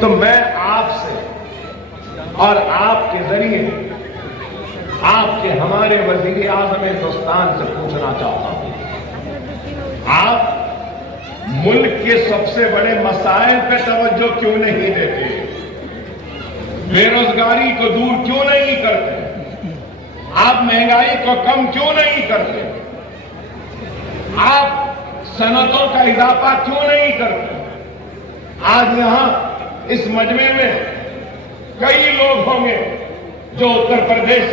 तो मैं आपसे और आपके जरिए आपके हमारे वजीर आज़म हिंदुस्तान से पूछना चाहता हूं, आप मुल्क के सबसे बड़े मसाइल पे तवज्जो क्यों नहीं देते? बेरोजगारी को दूर क्यों नहीं करते? आप महंगाई को कम क्यों नहीं करते? आप सनतों का इजाफा क्यों नहीं करते? आज यहां इस मजमे में कई लोग होंगे जो उत्तर प्रदेश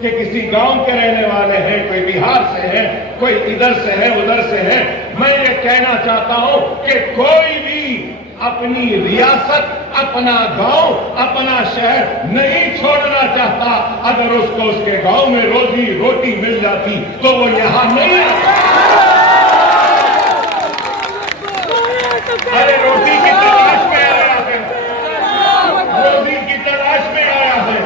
के किसी गांव के रहने वाले हैं, कोई बिहार से है, कोई इधर से है, उधर से है। मैं ये कहना चाहता हूं कि कोई भी अपनी रियासत, अपना गांव, अपना शहर नहीं छोड़ना चाहता। अगर उसको उसके गांव में रोजी रोटी मिल जाती तो वो यहां नहीं आता। अरे रोटी की तलाश में आया है, रोजी की तलाश में आया है,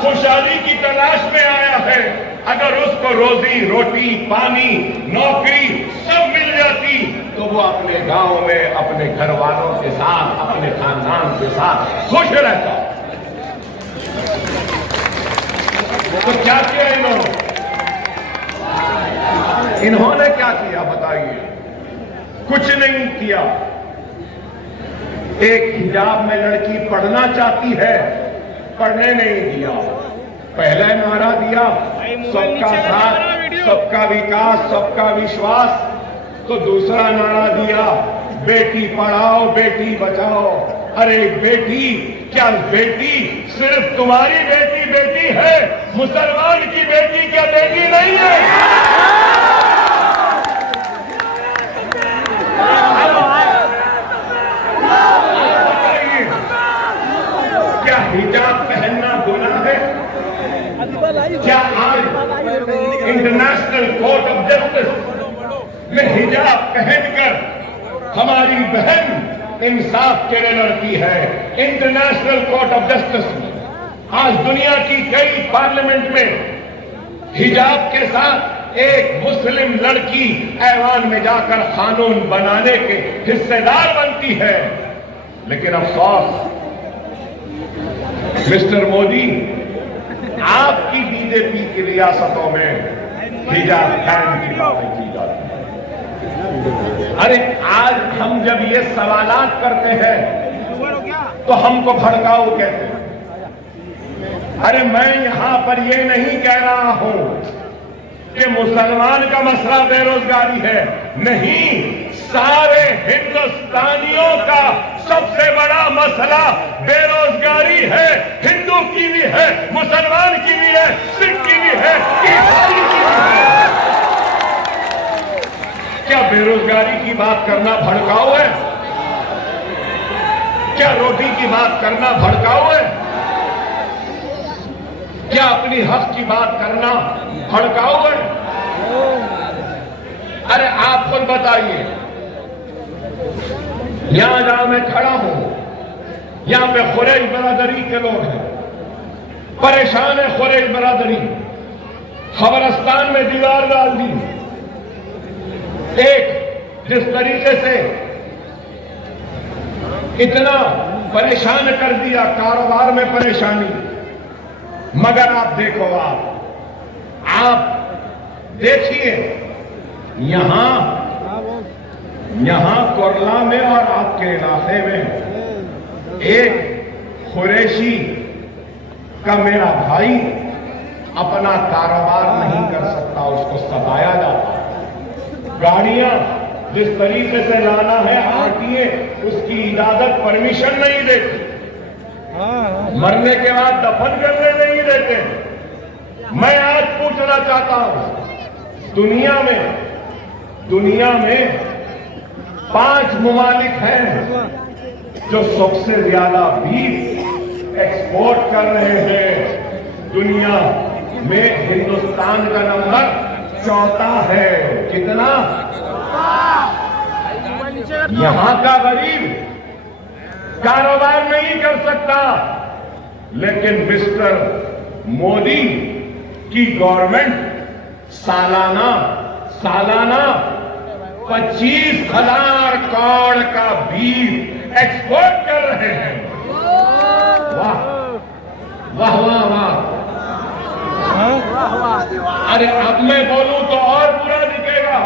खुशहाली की तलाश में आया है। अगर उसको रोजी रोटी, पानी, नौकरी सब मिल जाती तो वो अपने गांव में अपने घर वालों के साथ, अपने खानदान के साथ खुश रहता। तो क्या किया इन्होंने क्या किया बताइए? कुछ नहीं किया। एक हिजाब में लड़की पढ़ना चाहती है, पढ़ने नहीं दिया। पहला नारा दिया सबका साथ, सबका विकास, सबका विश्वास। तो दूसरा नारा दिया बेटी पढ़ाओ, बेटी बचाओ। अरे बेटी, क्या बेटी सिर्फ तुम्हारी बेटी बेटी है? मुसलमान की बेटी क्या बेटी नहीं है? क्या हिजाब पहनना गुनाह है? क्या आज इंटरनेशनल कोर्ट ऑफ जस्टिस में हिजाब पहनकर हमारी बहन इंसाफ के लिए लड़ती है? इंटरनेशनल कोर्ट ऑफ जस्टिस में आज दुनिया की कई पार्लियामेंट में हिजाब के साथ एक मुस्लिम लड़की ऐवान में जाकर कानून बनाने के हिस्सेदार बनती है। लेकिन अफसोस मिस्टर मोदी, आपकी बीजेपी की रियासतों में हिजाब बैन की बातें की जाती है। अरे आज हम जब ये सवालात करते हैं तो हमको भड़काऊ कहते हैं। अरे मैं यहां पर ये नहीं कह रहा हूं कि मुसलमान का मसला बेरोजगारी है, नहीं, सारे हिंदुस्तानियों का सबसे बड़ा मसला बेरोजगारी है। हिंदू की भी है, मुसलमान की भी है, सिख की भी है, ईसाई की भी है। क्या बेरोजगारी की बात करना भड़काऊ है? क्या रोटी की बात करना भड़काऊ है? क्या अपनी हक की बात करना भड़काऊ है? अरे आप खुद बताइए, यहां जहां मैं खड़ा हूं, यहां पे खुरैश बरादरी के लोग हैं, परेशान है खुरैश बरादरी। खबरस्तान में दीवार डाल दी। एक जिस तरीके से इतना परेशान कर दिया, कारोबार में परेशानी। मगर आप देखो, आप देखिए यहां कोरला में और आपके इलाके में एक कुरैशी का मेरा भाई अपना कारोबार नहीं कर सकता, उसको सताया जाता। गाड़ियां जिस तरीके से लाना है आरटीए उसकी इजाजत, परमिशन नहीं देती। मरने के बाद दफन करने नहीं देते। मैं आज पूछना चाहता हूं, दुनिया में 5 मुमालिक हैं जो सबसे ज्यादा बीफ एक्सपोर्ट कर रहे हैं। दुनिया में हिंदुस्तान का नंबर 4था है। कितना? यहां का गरीब कारोबार नहीं कर सकता, लेकिन मिस्टर मोदी की गवर्नमेंट सालाना 25,000 करोड़ का बीफ एक्सपोर्ट कर रहे हैं। वाह वाह वाह वाह। अरे अब मैं बोलूं तो और बुरा दिखेगा,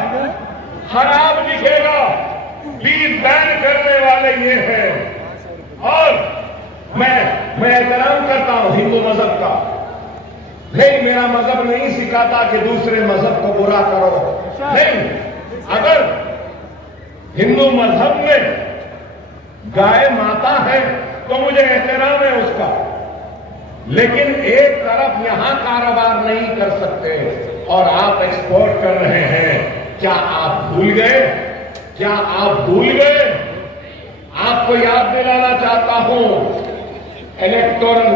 खराब दिखेगा। बीज बैन करने वाले ये हैं। और मैं एहतराम करता हूं हिंदू मजहब का, लेकिन मेरा मजहब नहीं सिखाता कि दूसरे मजहब को बुरा करो। नहीं, अगर हिंदू मजहब में गाय माता है तो मुझे एहतराम है उसका, लेकिन एक तरफ यहां कारोबार नहीं कर सकते और आप एक्सपोर्ट कर रहे हैं। क्या आप भूल गए? क्या आप भूल गए? आपको याद दिलाना चाहता हूं, इलेक्टोरल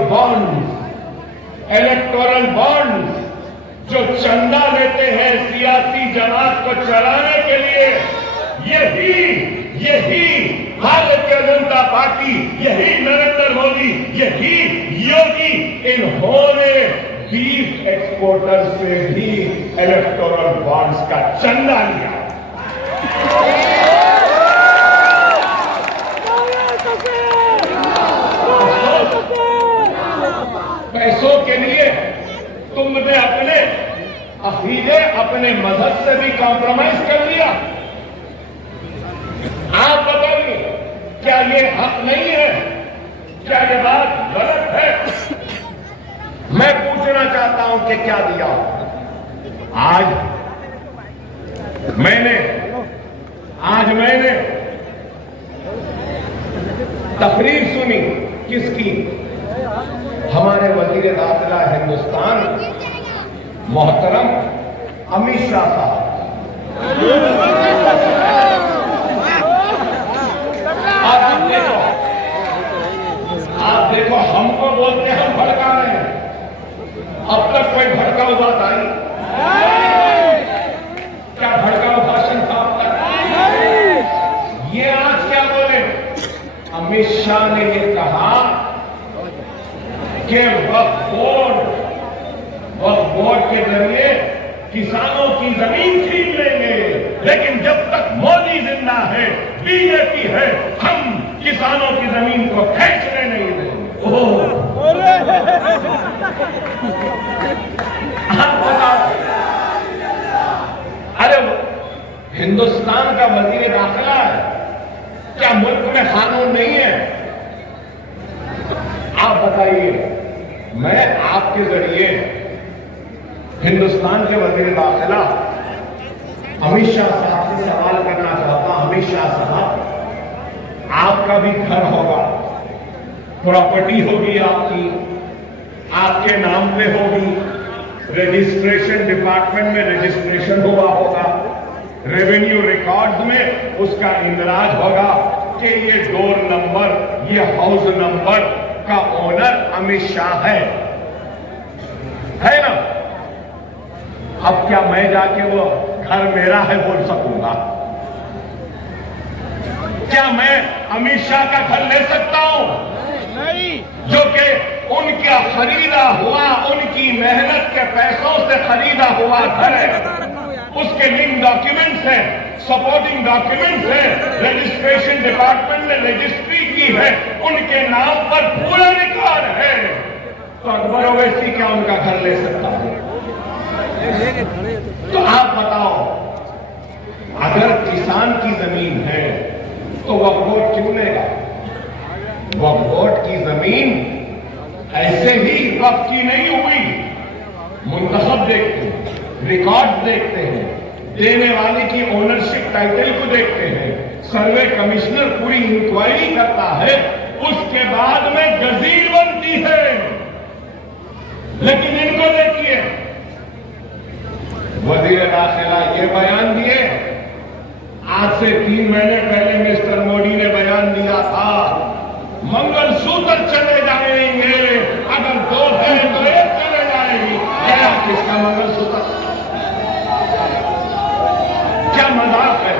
बॉन्ड्स जो चंदा लेते हैं सियासी जमात को चलाने के लिए, यही भारतीय जनता पार्टी, यही नरेंद्र मोदी, यही योगी, इन्होंने बीफ एक्सपोर्टर से भी इलेक्टोरल बॉन्ड्स का चंदा लिया। पैसों के लिए तुमने अपने अकीदे, अपने मजहब से भी कॉम्प्रोमाइज कर लिया। आप बताइए, क्या ये हक नहीं है? क्या ये बात गलत है? मैं पूछना चाहता हूं कि क्या दिया? आज मैंने तकरीर सुनी, किसकी? हमारे वजीर दाखिला हिंदुस्तान मोहतरम अमित शाह साहब। आप देखो, हमको बोलते हैं हम भड़का रहे हैं। अब तक कोई भड़काऊ बात आई? क्या भड़काऊ भाषण था अब तक? ये आज क्या बोले? अमित शाह ने ये कहा कि वक्फ बोर्ड के जरिए किसानों की जमीन छीन लेंगे, लेकिन जब तक मोदी जिंदा है, बीजेपी है, हम किसानों की जमीन को खींचने नहीं देंगे। आप बताओ, अरे हिंदुस्तान का वजीर दाखिला है, क्या मुल्क में कानून नहीं है? आप बताइए। मैं आपके जरिए हिंदुस्तान के वजीर दाखिला अमित शाह साहब से सवाल करना चाहता हूं। अमित शाह साहब, आपका भी घर होगा, प्रॉपर्टी होगी आपकी, आपके नाम पे होगी, रजिस्ट्रेशन डिपार्टमेंट में रजिस्ट्रेशन हुआ होगा, रेवेन्यू रिकॉर्ड्स में उसका इंदराज होगा कि ये डोर नंबर, ये हाउस नंबर का ओनर अमित शाह है ना? अब क्या मैं जाके वो घर मेरा है बोल सकूंगा? क्या मैं अमित शाह का घर ले सकता हूं? नहीं। जो कि उनका खरीदा हुआ, उनकी मेहनत के पैसों से खरीदा हुआ घर है, उसके लिंक डॉक्यूमेंट्स हैं, सपोर्टिंग डॉक्यूमेंट्स हैं, रजिस्ट्रेशन डिपार्टमेंट ने रजिस्ट्री की है, उनके नाम पर पूरा रिकॉर्ड है, तो अकबर ओवैसी क्या उनका घर ले सकता है? तो आप बताओ, अगर किसान की जमीन है तो वक्फ बोर्ड क्यों लेगा? वक्फ बोर्ड की जमीन ऐसे ही वक्फ की नहीं हुई। मुंतखब देखते हैं, रिकॉर्ड देखते हैं, देने वाले की ओनरशिप टाइटल को देखते हैं, सर्वे कमिश्नर पूरी इंक्वायरी करता है, उसके बाद में गजीर बनती है। लेकिन इनको देखिए, वजीर दाखिला ये बयान दिए, आज से 3 महीने पहले मिस्टर मोदी ने बयान दिया था मंगलसूत्र चले जाएंगे, अगर 2 है तो 1 चले जाएगी। क्या किसका मंगलसूत्र? क्या मजाक है?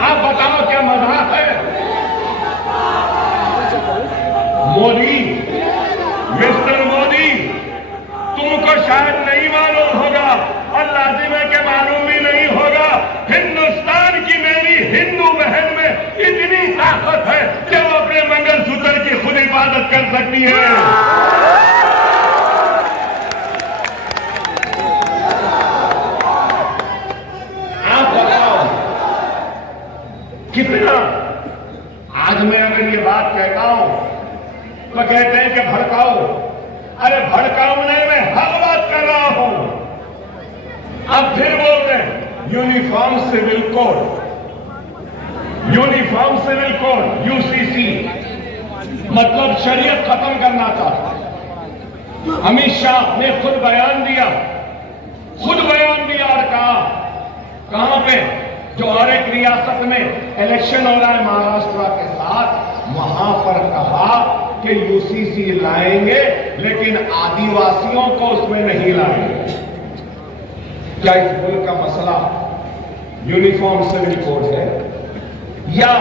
आप बताओ, क्या मजाक है? मोदी, मिस्टर मोदी, तुमको शायद नहीं मालूम होगा और लाजिम है कि मालूम भी नहीं होगा, हिंदुस्तान की मेरी हिंदू बहन में इतनी ताकत है कि वो अपने मंगलसूत्र की खुद इबादत करती है। आप बताओ कितना, आज मैं अगर ये बात कहता हूं तो कहते हैं कि भड़काओ। अरे भड़काओ नहीं, मैं हक बात कर रहा हूं। अब फिर बोलते हैं uniform civil code, uniform civil code UCC, मतलब शरीयत खत्म करना था। अमित शाह ने खुद बयान दिया और कहां पे, जो और एक रियासत में इलेक्शन हो रहा है महाराष्ट्र के साथ, वहां पर कहा कि यूसीसी लाएंगे लेकिन आदिवासियों को उसमें नहीं लाएंगे। क्या इस मुल्क का मसला यूनिफॉर्म सिविल कोड है, या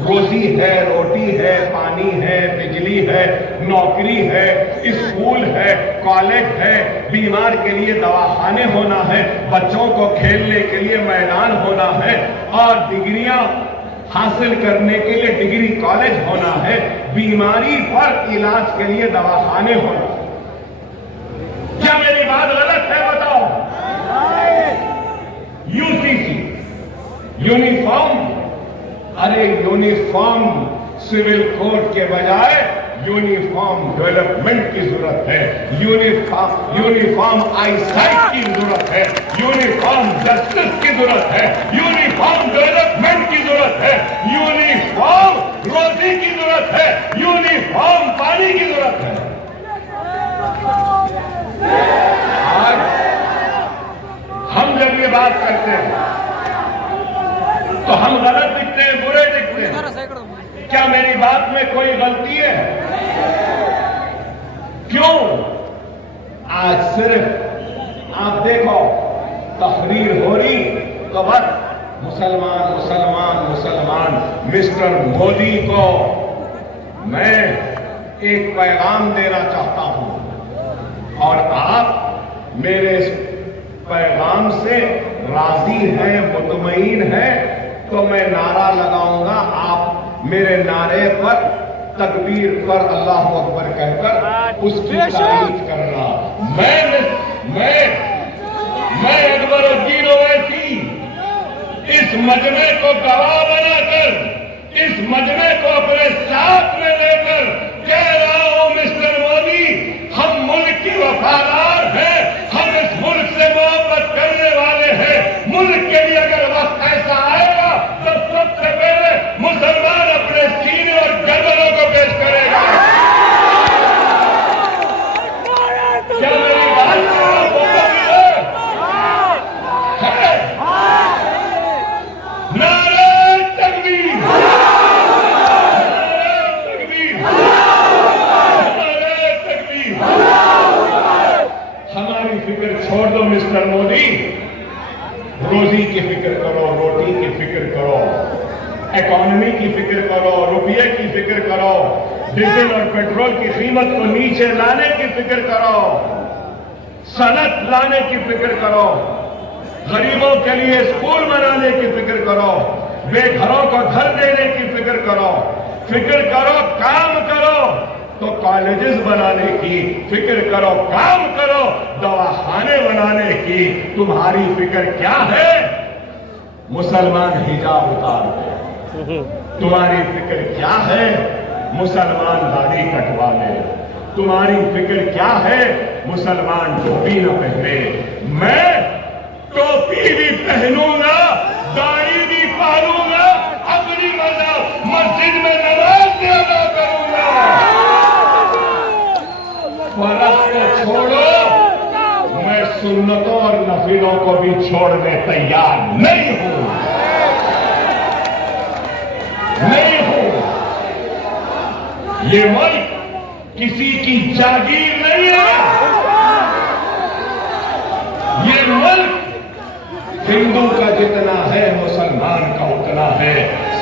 रोजी है, रोटी है, पानी है, बिजली है, नौकरी है, स्कूल है, कॉलेज है, बीमार के लिए दवाखाने होना है, बच्चों को खेलने के लिए मैदान होना है, और डिग्रियां हासिल करने के लिए डिग्री कॉलेज होना है, बीमारी पर इलाज के लिए दवाखाने होना है। क्या मेरी बात गलत है? बताओ। यूसीसी, यूनिफॉर्म, अरे यूनिफॉर्म सिविल कोड के बजाय यूनिफॉर्म डेवलपमेंट की जरूरत है, यूनिफॉर्म आईसाइट की जरूरत है, यूनिफॉर्म जस्टिस की जरूरत है, यूनिफॉर्म डेवलपमेंट की जरूरत है, यूनिफॉर्म रोजी की जरूरत है, यूनिफॉर्म पानी की जरूरत है। आज हम जब ये बात करते हैं तो हम गलत दिखते हैं, बुरे दिखते हैं। क्या मेरी बात में कोई गलती है? क्यों? आज सिर्फ आप देखो तकरीर हो रही तो बस मुसलमान मुसलमान मुसलमान। मिस्टर मोदी को मैं एक पैगाम देना चाहता हूं और आप मेरे इस पैगाम से राजी हैं, मुतमईन हैं, तो मैं नारा लगाऊंगा, आप मेरे नारे पर तकबीर पर अल्लाह अकबर कहकर उसकी तारीफ करना। मैं अकबरुद्दीन ओवैसी इस मजमे को गवाह बनाकर, इस मजमे को अपने साथ में लेकर कह रहा हूं, मिस्टर मोदी, हम मुल्क की वफादार हैं, हम इस मुल्क से मोहब्बत करने वाले हैं। मुल्क के लिए अगर वक्त ऐसा आएगा तो सबसे पहले मुसलमान अपने सीने और गर्दनों को पेश करेगा। क्या मेरी बात है? नारे तकबीर, नारे तकबीर। हमारी फिक्र छोड़ दो मिस्टर मोदी, रोजी की फिक्र करो, रोटी की फिक्र करो, इकोनॉमी की फिक्र करो, रुपये की फिक्र करो, डीजल और पेट्रोल की कीमत को नीचे लाने की फिक्र करो, सनत लाने की फिक्र करो, गरीबों के लिए स्कूल बनाने की फिक्र करो, बेघरों को घर देने की फिक्र करो, काम करो तो कॉलेजेस बनाने की फिक्र करो, काम करो दवाखाने बनाने की। तुम्हारी फिक्र क्या है? मुसलमान हिजाब उतार दे। तुम्हारी फिक्र क्या है? मुसलमान दाढ़ी कटवा ले। तुम्हारी फिक्र क्या है? मुसलमान टोपी न पहने। मैं टोपी भी पहनूंगा, दाढ़ी भी पालूंगा, अपनी मस्जिद में नमाज अदा करूंगा। फर्क को छोड़ो, मैं सुन्नतों और नफिलों को भी छोड़ने तैयार नहीं हूं। ये मुल्क किसी की जागीर नहीं है। ये मुल्क हिंदू का जितना है, मुसलमान का उतना है,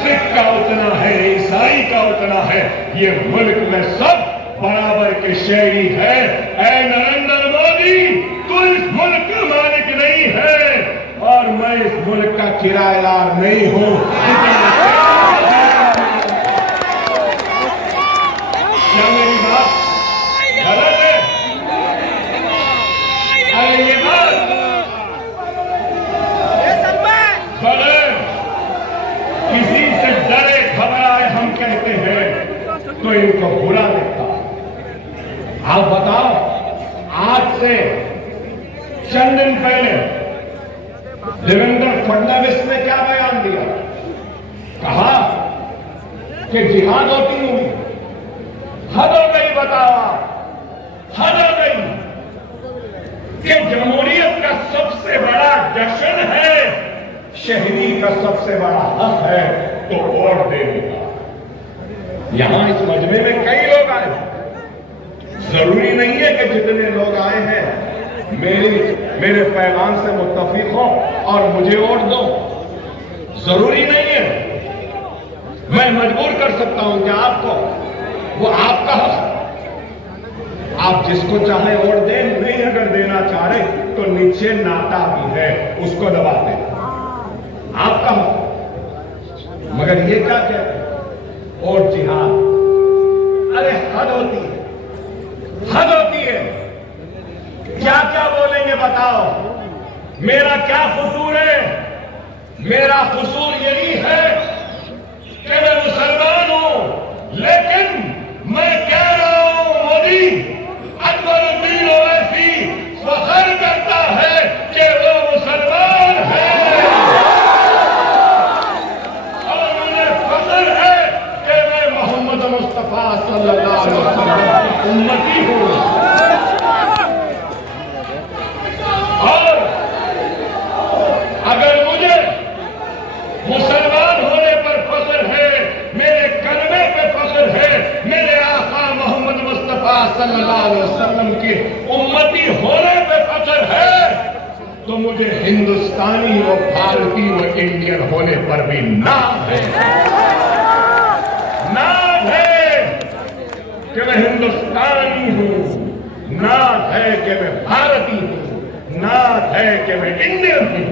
सिख का उतना है, ईसाई का उतना है। ये मुल्क में सब बराबर के शहरी है। ऐ नरेंद्र मोदी, तू इस मुल्क का मालिक नहीं है और मैं इस मुल्क का किराएदार नहीं हूं। क्या तो इनको बुरा लगता। आप बताओ, आज से चंद दिन पहले देवेंद्र फडणवीस ने क्या बयान दिया? कहा कि जिहाद होती होगी। हद हो गई, बताओ आप, हद हो गई कि जमहूरियत का सबसे बड़ा जश्न है, शहरी का सबसे बड़ा हक है तो वोट देने का। यहां इस मजमे में कई लोग आए, जरूरी नहीं है कि जितने लोग आए हैं मेरे पैगाम से मुत्तफिक हो और मुझे वोट दो, जरूरी नहीं है। मैं मजबूर कर सकता हूं कि आपको, वो आपका हक, आप जिसको चाहे वोट दें, नहीं अगर देना चाह रहे तो नीचे नाटा भी है, उसको दबाते, आपका हक। मगर ये क्या कहते हैं, वोट जिहाद। अरे हद होती है, हद होती है। क्या क्या बोलेंगे बताओ? मेरा क्या कसूर है? मेरा कसूर यही है कि मैं मुसलमान हूं, लेकिन मैं कह रहा हूं मोदी अकबरुद्दीन ओवैसी फख्र करता है कि वो मुसलमान है और मुझे फख्र है कि मैं मोहम्मद मुस्तफा सल्लल्लाहु अलैहि वसल्लम की उम्मती हूं। और अगर मुझे मुसलमान होने पर फख्र है, मेरे कलमे पे फख्र है, मेरे आका मोहम्मद मुस्तफा सल्लल्लाहु अलैहि वसल्लम की उम्मती होने पे फख्र है, तो मुझे हिंदुस्तानी व भारतीय व इंडियन होने पर भी नाम है, नाम है कि मैं हिंदुस्तानी हूं, नाम है कि मैं भारतीय हूं, नाम है कि मैं इंडियन हूं।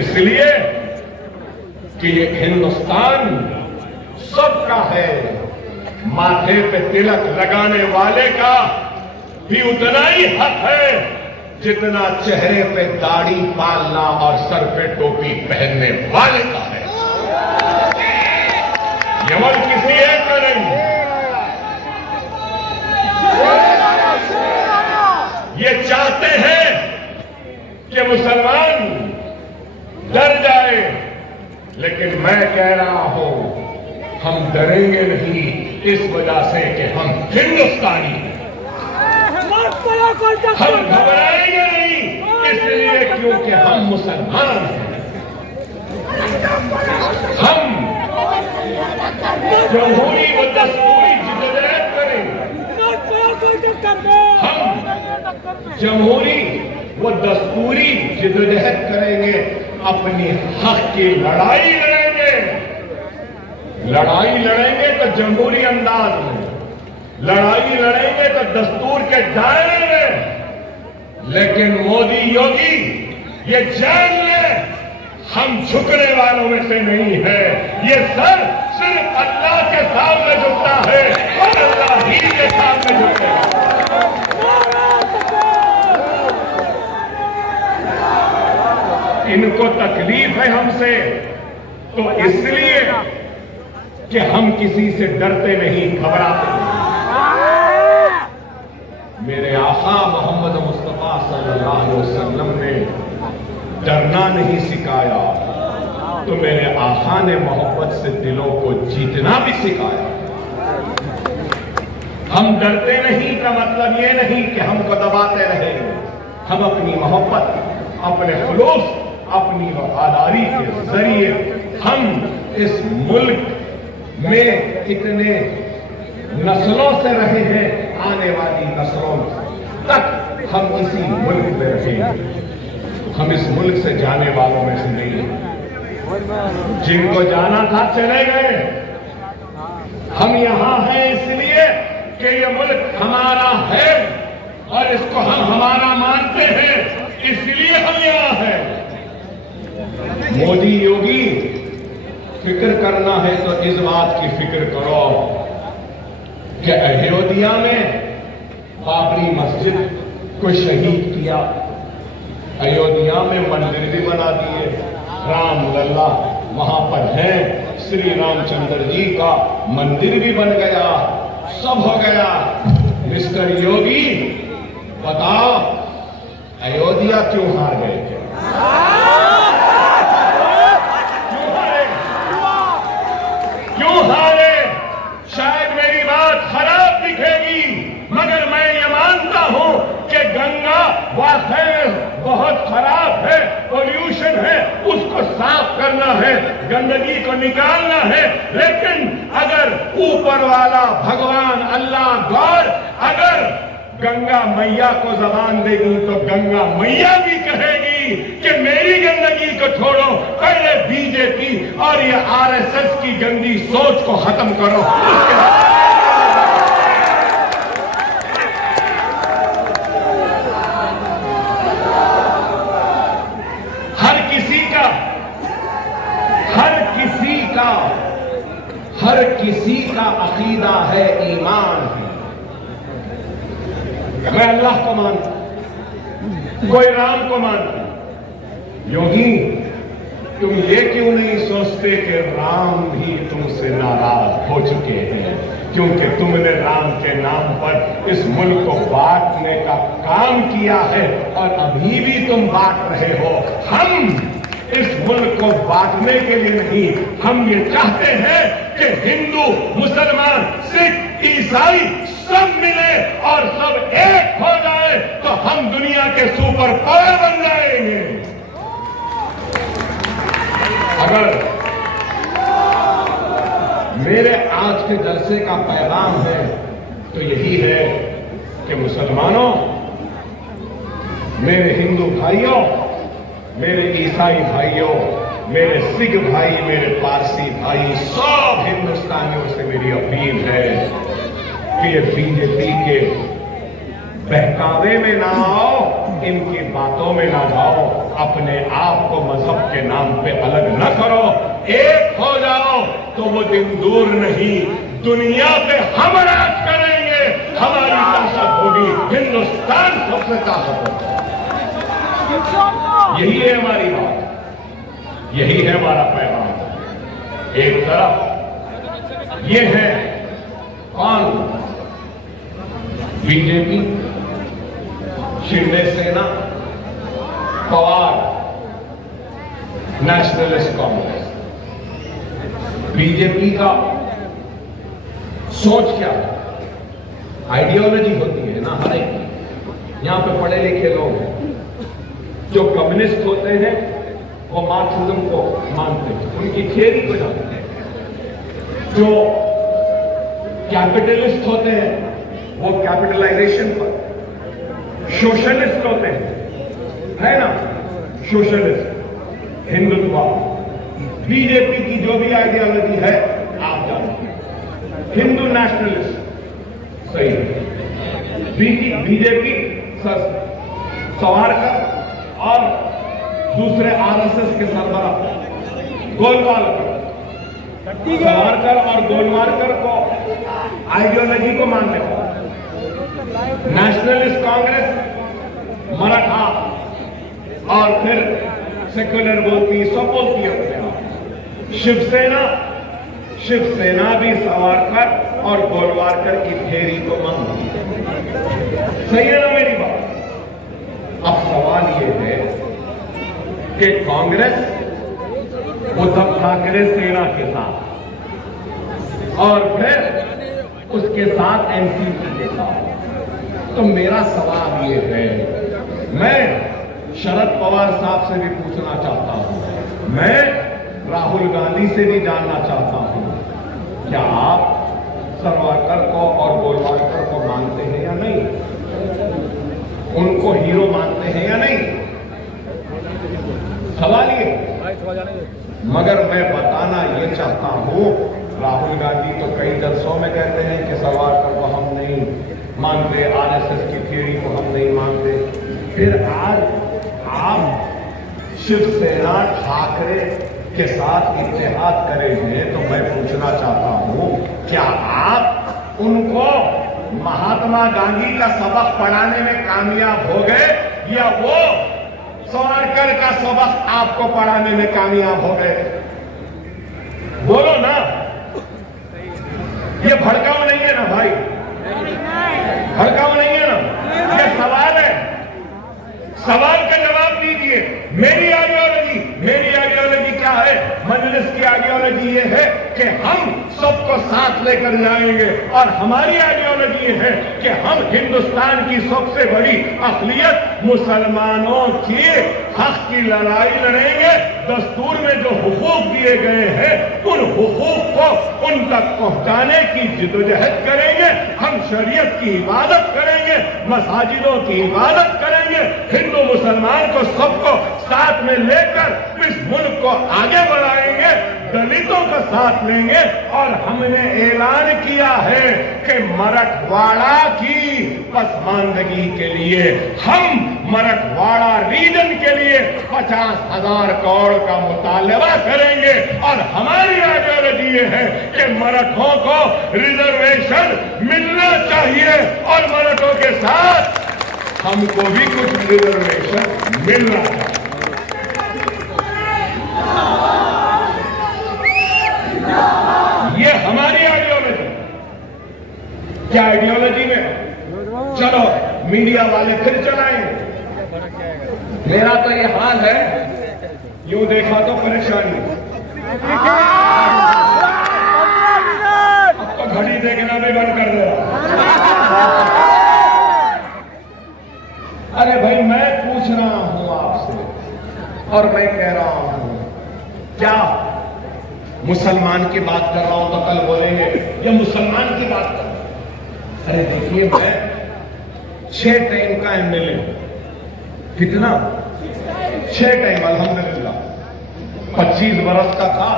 इसलिए कि ये हिंदुस्तान सबका है, माथे पे तिलक लगाने वाले का भी उतना ही हक है जितना चेहरे पे दाढ़ी पालना और सर पे टोपी पहनने वाले का है। ये मुल्क किसी एक का नहीं, ये चाहते हैं कि मुसलमान डर जाए, लेकिन मैं कह रहा हूं हम डरेंगे नहीं, इस वजह से कि हम हिंदुस्तानी हैं। हम घबराएंगे नहीं इसलिए क्योंकि हम मुसलमान हैं। हम जमहूरी व दस्तूरी जिद्दोजहद करेंगे, हम जमहूरी व दस्तूरी जिद्दोजहद करेंगे, अपने हक की लड़ाई लड़ेंगे। लड़ाई लड़ेंगे तो जमहूरी अंदाज में, लड़ाई लड़ेंगे तो दस्तूर के दायरे में, लेकिन मोदी योगी ये जान ले हम झुकने वालों में से नहीं है। ये सर सिर्फ अल्लाह के सामने झुकता है और अल्लाह ही के सामने झुकेगा। इनको तकलीफ है हमसे, तो इसलिए कि हम किसी से डरते नहीं, घबराते नहीं। मेरे आका मोहम्मद मुस्तफा सल्लल्लाहु अलैहि वसल्लम ने डरना नहीं सिखाया, तो मेरे आका ने मोहब्बत से दिलों को जीतना भी सिखाया। हम डरते नहीं का मतलब ये नहीं कि हमको दबाते रहेंगे। हम अपनी मोहब्बत, अपने खुलूस, अपनी वफादारी के जरिए हम इस मुल्क में इतने नस्लों से रहे हैं, आने वाली नस्लों तक हम इसी मुल्क में रहेंगे। हम इस मुल्क से जाने वालों में से नहीं, जिनको जाना था चले गए। हम यहां हैं इसलिए कि ये मुल्क हमारा है और इसको हम हमारा मानते हैं, इसलिए हम यहां हैं। मोदी योगी, फिक्र करना है तो इस बात की फिक्र करो कि अयोध्या में बाबरी मस्जिद को शहीद किया, अयोध्या में मंदिर भी बना दिए, राम लल्ला वहां पर है, श्री रामचंद्र जी का मंदिर भी बन गया, सब हो गया। मिस्टर योगी, बताओ अयोध्या क्यों हार गए थे? क्यों हारे? शायद मेरी बात खराब दिखेगी, मगर मैं ये मानता हूं कि गंगा वाकई बहुत खराब है, पोल्यूशन है, उसको साफ करना है, गंदगी को निकालना है। लेकिन अगर ऊपर वाला भगवान अल्लाह गॉड अगर गंगा मैया को जबान देगी तो गंगा मैया भी कहेगी कि मेरी गंदगी को छोड़ो, पहले बीजेपी और ये आरएसएस की गंदी सोच को खत्म करो। हर किसी का अकीदा है, ईमान है। मैं अल्लाह को मानता, कोई राम को मानता। योगी, तुम ये क्यों नहीं सोचते कि राम भी तुमसे नाराज हो चुके हैं, क्योंकि तुमने राम के नाम पर इस मुल्क को बांटने का काम किया है और अभी भी तुम बांट रहे हो। हम इस मुल्क को बांटने के लिए नहीं, हम ये चाहते हैं कि हिंदू, मुसलमान, सिख, ईसाई सब मिले और सब एक हो जाए तो हम दुनिया के सुपर पावर बन जाएंगे। अगर मेरे आज के जलसे का पैगाम है तो यही है कि मुसलमानों, मेरे हिंदू भाइयों, मेरे ईसाई भाइयों, मेरे सिख भाई, मेरे पारसी भाई, सब हिंदुस्तानियों से मेरी अपील है कि ये बीजेपी के बहकावे में ना आओ, इनकी बातों में ना जाओ, अपने आप को मजहब के नाम पे अलग न करो, एक हो जाओ तो वो दिन दूर नहीं, दुनिया पे हम राज करेंगे, हमारी ताकत होगी, हिंदुस्तान सबसे ताकत होगा। यही है हमारी बात, यही है हमारा पैगाम। एक तरफ ये है कौन? बीजेपी, शिंदे सेना, पवार, नेशनलिस्ट कांग्रेस। बीजेपी का सोच क्या है? आइडियोलॉजी होती है ना हर एक की। यहां पे पढ़े लिखे लोग हैं, जो कम्युनिस्ट होते हैं वो मार्क्सिज्म को मानते हैं, उनकी थियरी को जानते हैं। जो कैपिटलिस्ट होते हैं वो कैपिटलाइजेशन पर, सोशलिस्ट होते हैं, है ना, सोशलिस्ट, हिंदुत्व। बीजेपी की जो भी आइडियोलॉजी है आप जानते हैं, हिंदू नेशनलिस्ट सही है। बीजेपी सावरकर और दूसरे आरएसएस के सरबराह गोलवालकर, सावरकर और गोलवालकर को आइडियोलॉजी को मानने का। नेशनलिस्ट कांग्रेस मराठा और फिर सेक्युलर बोलती, सब बोलती है अपने आप। शिवसेना भी सावरकर और गोलवालकर की थियरी को मानती है। सही है ना मेरी बात? अब सवाल ये है कि कांग्रेस उद्धव ठाकरे सेना के साथ और फिर उसके साथ एनसीपी के साथ। तो मेरा सवाल ये है, मैं शरद पवार साहब से भी पूछना चाहता हूं, मैं राहुल गांधी से भी जानना चाहता हूं, क्या आप सावरकर को और गोलवालकर को मानते हैं या नहीं? उनको हीरो मानते हैं या नहीं? सवाल ये। मगर मैं बताना ये चाहता हूं, राहुल गांधी तो कई जलसों में कहते हैं कि सावरकर को हम नहीं मानते, आरएसएस की थियरी को हम नहीं मानते। फिर आज आप शिवसेना ठाकरे के साथ इत्तेहाद करेंगे तो मैं पूछना चाहता हूं, क्या आप उनको महात्मा गांधी का सबक पढ़ाने में कामयाब हो गए या वो सावरकर का सबक आपको पढ़ाने में कामयाब हो गए? बोलो ना। ये भड़काऊ नहीं है ना भाई, भड़काऊ नहीं है ना, ये सवाल है। सवाल का जवाब दीजिए। मेरी आइडियोलॉजी क्या है? मजलिस की आइडियोलॉजी ये है कि हम सबको साथ लेकर जाएंगे, और हमारी आइडियोलॉजी ये है कि हम हिंदुस्तान की सबसे बड़ी अक़लियत मुसलमानों की हक की लड़ाई लड़ेंगे। दस्तूर में जो हुकूक दिए गए हैं उन हुकूक को उन तक पहुंचाने की जिद्दोजहद करेंगे। हम शरीयत की इबादत करेंगे, मसाजिदों की इबादत करेंगे, हिंदू मुसलमान को सबको साथ में लेकर इस मुल्क को आगे बढ़ाएंगे, दलितों का साथ लेंगे। और हमने ऐलान किया है कि मराठवाड़ा की पसमानदगी के लिए हम मराठवाड़ा रीजन के लिए 50,000 करोड़ का मुतालबा करेंगे। और हमारी आइडियोलॉजी ये है कि मराठों को रिजर्वेशन मिलना चाहिए, और मराठों के साथ हमको भी कुछ रिजर्वेशन मिलना चाहिए। ये हमारी आइडियोलॉजी। क्या आइडियोलॉजी में चलो मीडिया वाले फिर चलाएंगे। मेरा तो ये हाल है, यूं देखा तो परेशानी। अब तो घड़ी देखना भी बंद कर दे रहा। अरे भाई मैं पूछ रहा हूं आपसे, और मैं कह रहा हूं, क्या मुसलमान की बात कर रहा हूं तो कल बोलेंगे ये मुसलमान की बात कर। अरे देखिए, मैं 6 टाइम का एमएलए, कितना 6 टाइम अल्हम्दुलिल्लाह, 25 बरस का था,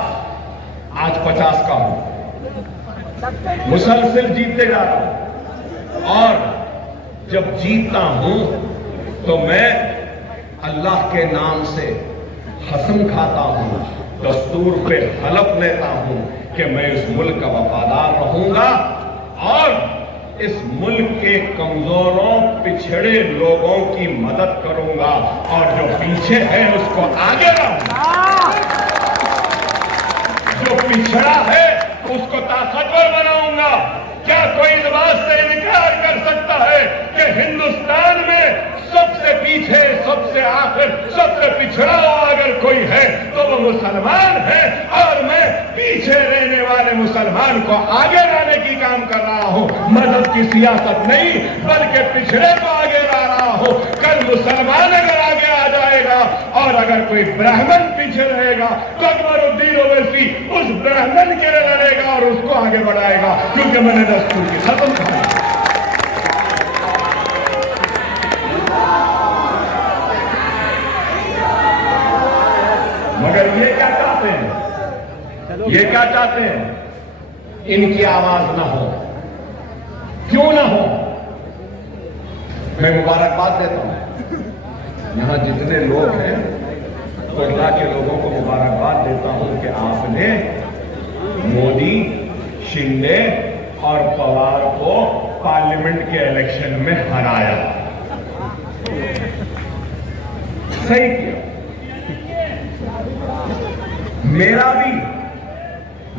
आज 50 का हूं, मुसलसल जीतते जा रहा हूं। और जब जीतता हूं तो मैं अल्लाह के नाम से कसम खाता हूं, दस्तूर पे हलफ लेता हूं कि मैं इस मुल्क का वफादार रहूंगा और इस मुल्क के कमजोरों पिछड़े लोगों की मदद करूंगा, और जो पीछे है उसको आगे लाऊंगा, जो पिछड़ा है उसको ताकतवर बनाऊंगा। क्या कोई इस बात से इनकार कर सकता है कि हिंदुस्तान में सबसे पीछे, सबसे आखिर, सबसे पिछड़ा अगर कोई है तो वो मुसलमान है, और मैं पीछे रहने वाले मुसलमान को आगे लाने की काम कर रहा हूं। मदद की सियासत नहीं, बल्कि पिछड़े को आगे ला रहा हूं। कल मुसलमान अगर आगे आ जाएगा और अगर कोई ब्राह्मण पीछे रहेगा तो अकबरुद्दीन ओवैसी उस ब्राह्मण के लिए लड़ेगा और उसको आगे बढ़ाएगा, क्योंकि मैंने दस्तूर की खत्म कर। मगर ये क्या चाहते हैं? ये क्या चाहते हैं? इनकी आवाज ना हो। क्यों ना हो? मैं मुबारकबाद देता हूं, यहां जितने लोग हैं तो अल्लाह के लोगों को मुबारकबाद देता हूं कि आपने मोदी, शिंदे और पवार को पार्लियामेंट के इलेक्शन में हराया। सही किया।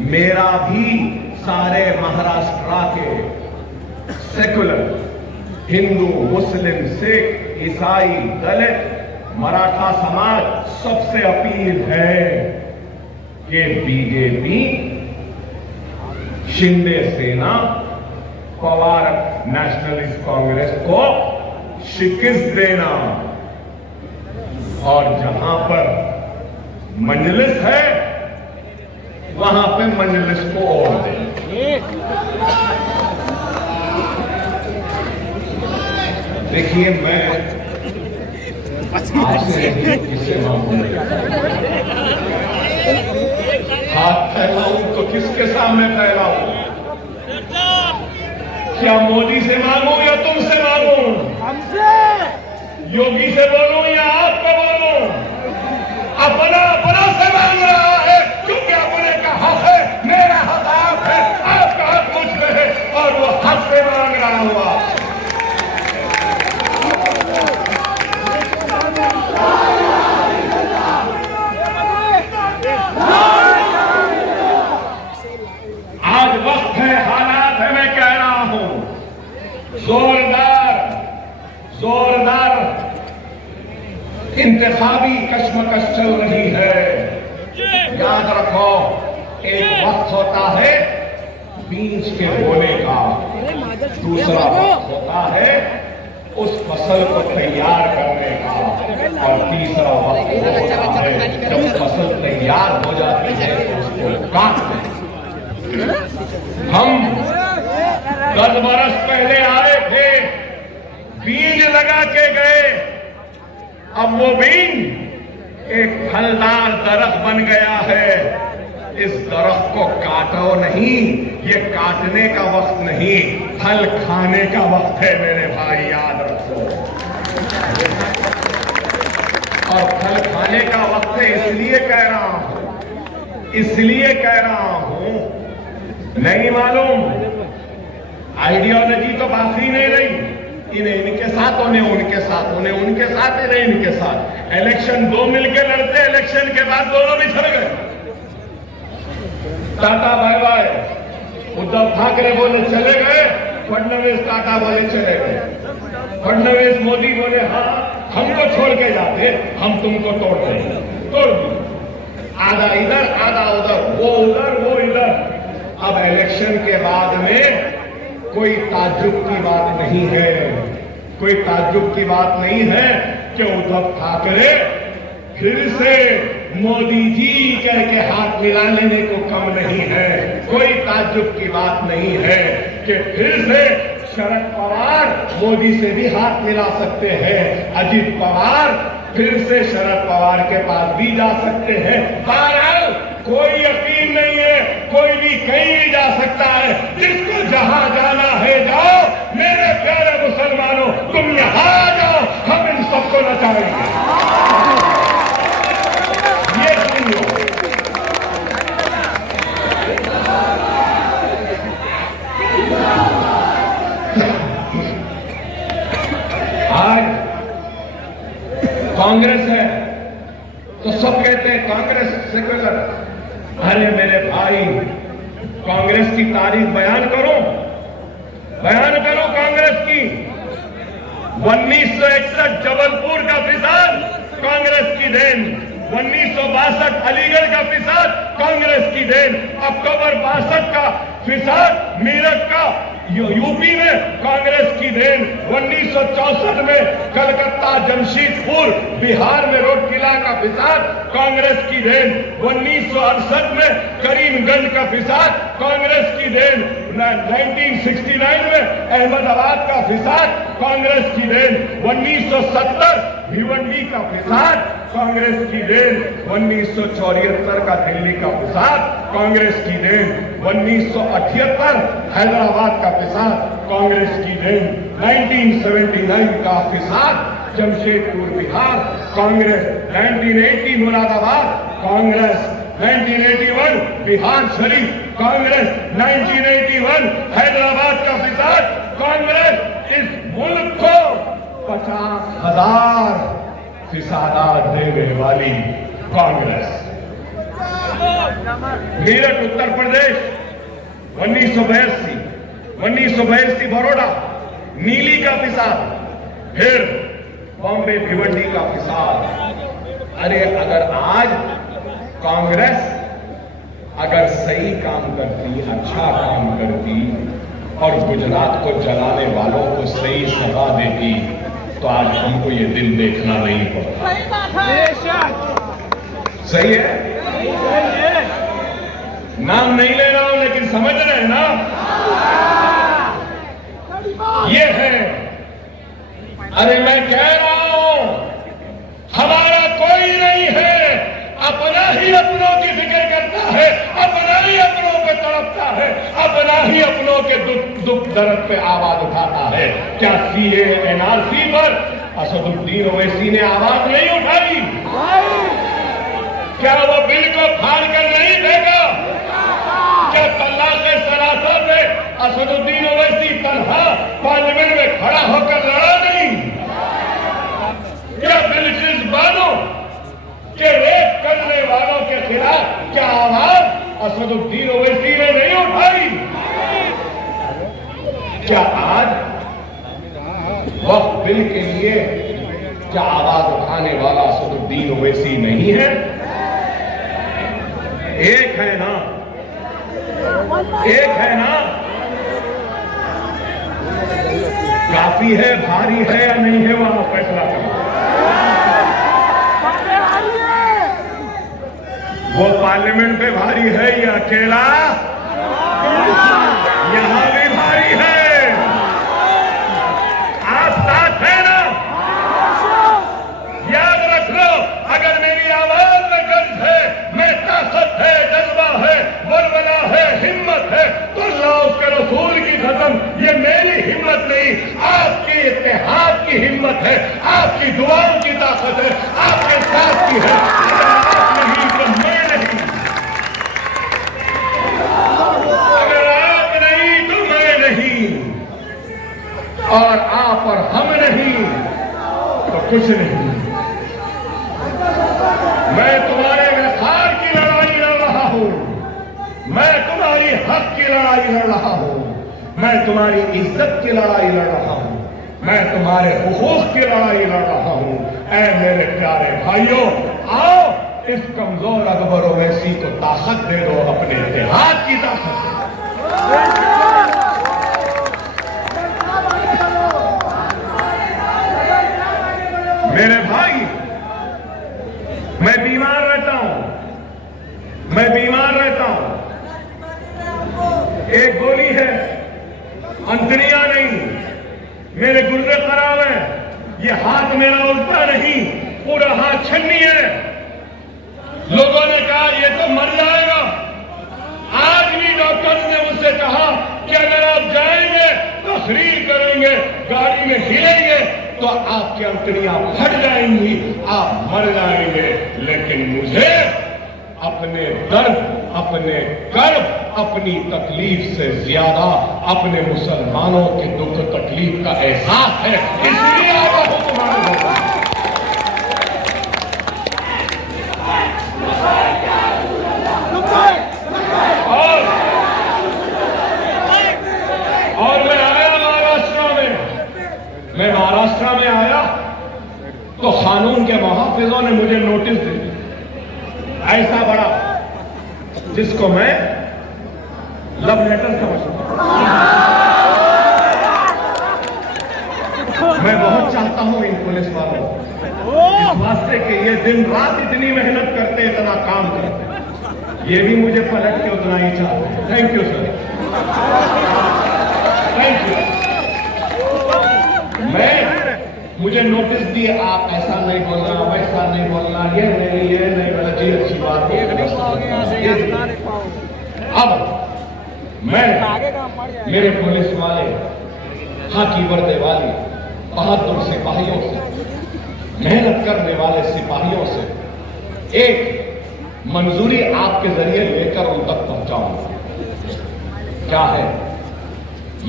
मेरा भी सारे महाराष्ट्र के सेकुलर हिंदू, मुस्लिम, सिख, ईसाई, दलित, मराठा समाज सबसे अपील है कि बीजेपी, शिंदे सेना, पवार नेशनलिस्ट कांग्रेस को शिकस्त देना, और जहां पर मजलिस है वहां पे मजलिस को और दे। देखिए, मैं आपसे किससे मांगूंगा? हाथ फैलाऊं तो किसके सामने फैलाऊं? क्या मोदी से मांगूं या तुमसे मांगूं? हमसे। योगी से बोलूं या आपको बोलूं? अपना से मांग रहा है, क्योंकि अपने का हक है, मेरा हक आप है, आपका हक मुझ में है, और वो हक से मांग रहा हुआ। आज वक्त है हालात इंतखाबी कश्मकश चल रही है। याद रखो, एक वक्त होता है बीज के बोने का, दूसरा वक्त होता है उस फसल को तैयार करने का, और तीसरा वक्त होता है जब फसल तैयार हो जाती है उसको काटने। हम 10 बरस पहले आए थे, बीज लगा के गए, अब वो बीज एक फलदार दरख्त बन गया है। इस दरख्त को काटो नहीं, ये काटने का वक्त नहीं, फल खाने का वक्त है मेरे भाई, याद रखो। और फल खाने का वक्त है, इसलिए कह रहा हूं, इसलिए कह रहा हूं, नहीं मालूम आइडियोलॉजी तो बाकी नहीं रही, इन्हें इनके साथ, उन्हें उनके साथ, उन्हें उनके साथ, इन्हें इनके साथ। इलेक्शन दो मिलकर लड़ते, इलेक्शन के बाद दोनों बिछड़ गए। Ta-ta bye bye, Uddhav Thackeray बोले चले गए, फडणवीस टाटा बोले चले गए। फडणवीस मोदी बोले हाँ हमको छोड़ के जाते, हम तुमको तोड़ देंगे, तोड़ दिए। आधा इधर आधा उधर, वो इधर। अब इलेक्शन के बाद में कोई ताज्जुब की बात नहीं है, कोई ताज्जुब की बात नहीं है कि उद्धव ठाकरे फिर से मोदी जी कह के हाथ मिला लेने को कम नहीं है। कोई ताज्जुब की बात नहीं है कि फिर से शरद पवार मोदी से भी हाथ मिला सकते हैं, अजित पवार फिर से शरद पवार के पास भी जा सकते हैं। बहरहाल कोई यकीन नहीं है, कोई भी कहीं भी जा सकता है। जिसको जहां जाना है जाओ, मेरे प्यारे मुसलमानों तुम यहां आ जाओ, हम इन सबको नचाएंगे। आज कांग्रेस है तो सब कहते हैं कांग्रेस सेक्युलर। अरे मेरे भाई, कांग्रेस की तारीख बयान करो कांग्रेस की। 1961 जबलपुर का फिसाद कांग्रेस की देन, 1962 अलीगढ़ का फिसाद कांग्रेस की देन, अक्टूबर 62 का फिसाद मेरठ का यूपी में कांग्रेस की देन, 1964 में कलकत्ता जमशेदपुर बिहार में रोड किला का फिसाद कांग्रेस की देन, 1968 में करीमगंज का फिसाद कांग्रेस की देन, 1969 में अहमदाबाद का फिसाद कांग्रेस की देन, 1970 भिवंडी का फिसाद कांग्रेस की देन, 1974 का दिल्ली का फिसाद कांग्रेस की देन, 1978 हैदराबाद का फिसाद कांग्रेस की देन, 1979 का फिसाद जमशेदपुर बिहार कांग्रेस, 1980 मुरादाबाद कांग्रेस, 1981 बिहार शरीफ कांग्रेस, 1981 हैदराबाद का फिसाद कांग्रेस। इस मुल्क को 50,000 फिसादात देने वाली कांग्रेस। मेरठ उत्तर प्रदेश 1982 बड़ौदा नीली का फिसाद, फिर बॉम्बे भिवंडी का फिसाद। अरे अगर आज कांग्रेस अगर सही काम करती, अच्छा काम करती और गुजरात को जलाने वालों को सही सजा देती तो आज हमको ये दिन देखना नहीं पड़ता। सही है? नाम नहीं ले रहा हूं लेकिन समझ रहे हैं ना? ये है। अरे मैं कह रहा हूं हमारा कोई नहीं है, अपना ही अपनों की फिक्र करता है, अपना ही अपनों पे तड़पता है, अपना ही अपनों के दुख दर्द पे आवाज उठाता है। क्या सीए एनआरसी पर असदुद्दीन ओवैसी ने आवाज नहीं उठाई? क्या वो बिल को फाड़ कर नहीं फेंका? क्या तलाक सरासर में असदुद्दीन ओवैसी तनहा पार्लियामेंट में खड़ा होकर लड़ा नहीं? क्या बिल्किस बानो के रेप करने वालों के खिलाफ क्या आवाज असदुद्दीन ओवैसी ने नहीं उठाई? क्या आज वक्फ बिल के लिए क्या आवाज उठाने वाला सदुद्दीन ओवैसी नहीं है? एक है ना, एक है ना? काफी है, भारी है या नहीं है, वहां फैसला करो। वो पार्लियामेंट पे भारी है या अकेला? यहां भी भारी है। आप साथ है ना? याद रख लो, अगर मेरी आवाज में गर्ज है, में ताकत है, जज्बा है, वरवला है, हिम्मत है, तो अल्लाह उसके रसूल की कसम, ये मेरी हिम्मत नहीं, आपकी इत्तेहाद की हिम्मत है, आपकी दुआओं की ताकत है, आपके साथ की है। अगर आप नहीं तो मैं नहीं, अगर आप नहीं तो मैं नहीं, और आप और हम नहीं तो कुछ नहीं। मैं तुम्हारे वक़ार की लड़ाई लड़ रहा हूं, मैं तुम्हारी हक की लड़ाई लड़ रहा हूं, मैं तुम्हारी इज्जत की लड़ाई लड़ रहा हूं, मैं तुम्हारे हुकूक की लड़ाई लड़ रहा हूं। ऐ मेरे प्यारे भाइयों, आओ इस कमजोर अकबर ओवैसी को ताकत दे दो, अपने इत्तेहाद की ताकत। मेरे भाई, मैं बीमार रहता हूं, मैं बीमार रहता हूं, एक गोली है, अंतड़ियां नहीं, मेरे गुर्दे खराब हैं, ये हाथ मेरा उल्टा नहीं, पूरा हाथ छन्नी है। लोगों ने कहा ये तो मर जाएगा। आज भी डॉक्टर ने मुझसे कहा कि अगर आप जाएंगे, तकरीर करेंगे, गाड़ी में हिलेंगे तो आपकी अंतड़ियां फट जाएंगी, आप मर जाएंगे। लेकिन मुझे अपने दर्द, अपने कर्ब, अपनी तकलीफ से ज्यादा अपने मुसलमानों के दुख तकलीफ का एहसास है, इसलिए आया हूं तुम्हारे घर। और मैं आया महाराष्ट्र में, मैं महाराष्ट्र में आया तो कानून के मुहाफिजों ने मुझे नोटिस दिया, ऐसा बड़ा, जिसको मैं लव लेटर समझता हूं। मैं बहुत चाहता हूं इन पुलिस वालों को, इस वास्ते कि ये दिन रात इतनी मेहनत करते, इतना काम करते, ये भी मुझे पलट के उतना ही चाहते। Thank you sir, thank you. मुझे नोटिस दिए, आप ऐसा नहीं बोलना, वैसा नहीं बोलना, ये नहीं बोला, जी अच्छी बात है। अब मैं मेरे पुलिस वाले, खाकी वर्दी वाले बहादुर सिपाहियों से, मेहनत करने वाले सिपाहियों से एक मंजूरी आपके जरिए लेकर उन तक पहुंचाऊंगा। क्या है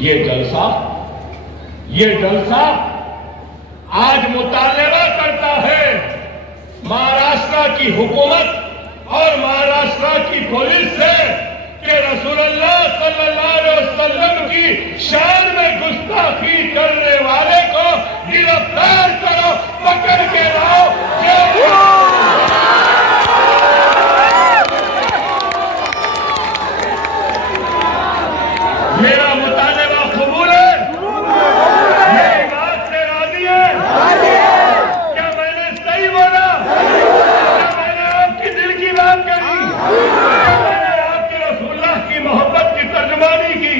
ये जलसा? ये जलसा आज मुतालबा करता है महाराष्ट्र की हुकूमत और महाराष्ट्र की पुलिस से कि रसूलुल्लाह सल्लल्लाहु अलैहि वसल्लम की शान में गुस्ताखी करने वाले को गिरफ्तार करो, पकड़ के लाओ। मेरा मुतालबा कबूल है? मेरी बात से राजी है? क्या मैंने सही बोला? क्या मैंने आपकी दिल की बात करी? क्या मैंने आपके रसूलुल्लाह की मोहब्बत की तर्जुमानी की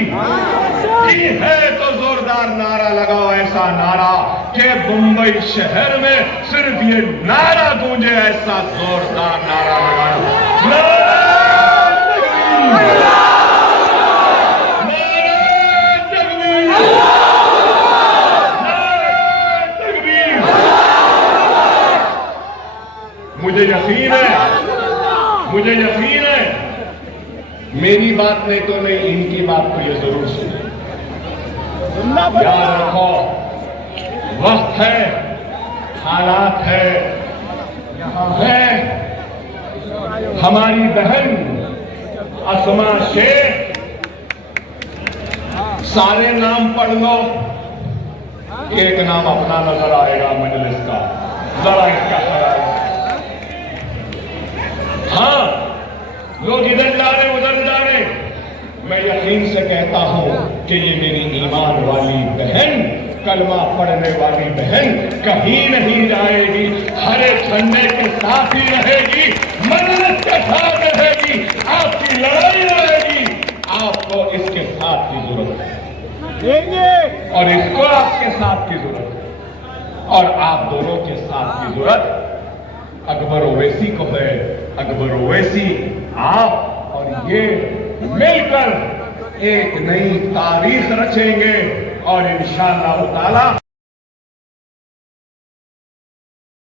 है? तो जोरदार नारा लगाओ, ऐसा नारा कि मुंबई शहर में सिर्फ ये नारा गूंजे, ऐसा जोरदार नारा लगाओ। मुझे यकीन है, मुझे यकीन है, मेरी बात नहीं तो नहीं, इनकी बात को ये जरूर सुने। याद रखो, वक्त है, हालात है, यहाँ है हमारी बहन अस्मा शेख, सारे नाम पढ़ लो, एक नाम अपना नजर आएगा मजलिस का। जरा इसका ख्याल। हाँ, लोग इधर जा रहे उधर जा रहे, मैं यकीन से कहता हूं कि ये मेरी ईमान वाली बहन, कलमा पढ़ने वाली बहन कहीं नहीं जाएगी, हरे झंडे के साथ ही रहेगी, मन्नत के साथ रहेगी, आपकी लड़ाई रहेगी, आपको इसके साथ की जरूरत है और इसको आपके साथ की जरूरत है और आप दोनों के साथ की जरूरत अकबर ओवैसी को है। अकबर ओवैसी, आप और ये मिलकर एक नई तारीख रचेंगे और इंशाअल्लाह ताला